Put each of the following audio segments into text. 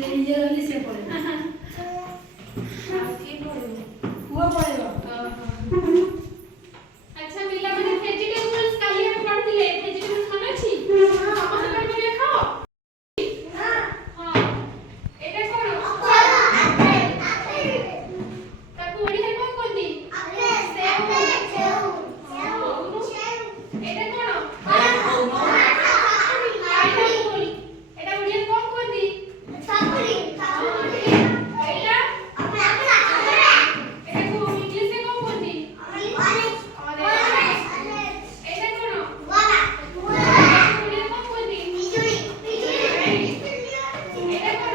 ସେ ଇଏ ରହିଲେ ସେ ପଳେଇବ ଆଉ କିଏ ପଢିବ? ପୁଅ ପଳେଇବ ଆଚ୍ଛା ପିଲାମାନେ ଭେଜିଟେବଲ୍ସ କାଲି ଆମେ ପଢିଥିଲେ ଭେଜିଟେବଲ୍ସ ମନେ ଅଛି ସମସ୍ତେ ପଢିପାରିବେ ଖାଅ ହଁ ଏଇଟା କଣ ତାକୁ ଓଡ଼ିଆରେ କଣ କୁହନ୍ତି ସେଉ ଏଇଟା କଣ ପାଇନାପଲ୍ ଏଇଟା ଓଡ଼ିଆରେ କଣ କୁହନ୍ତି ଏଇଟା ଏଟାକୁ ଇଂଲିଶରେ କଣ କୁହନ୍ତି ଅରେଞ୍ଜ ଏଇଟା କଣ ଓଡ଼ିଆରେ କଣ କୁହନ୍ତି ଏଇଟା କଣ ଗୋଲାପି ଏଇଟା କଣ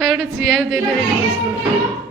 ଗୋଟେ ଚେୟାର ଦେଇଦେବେ।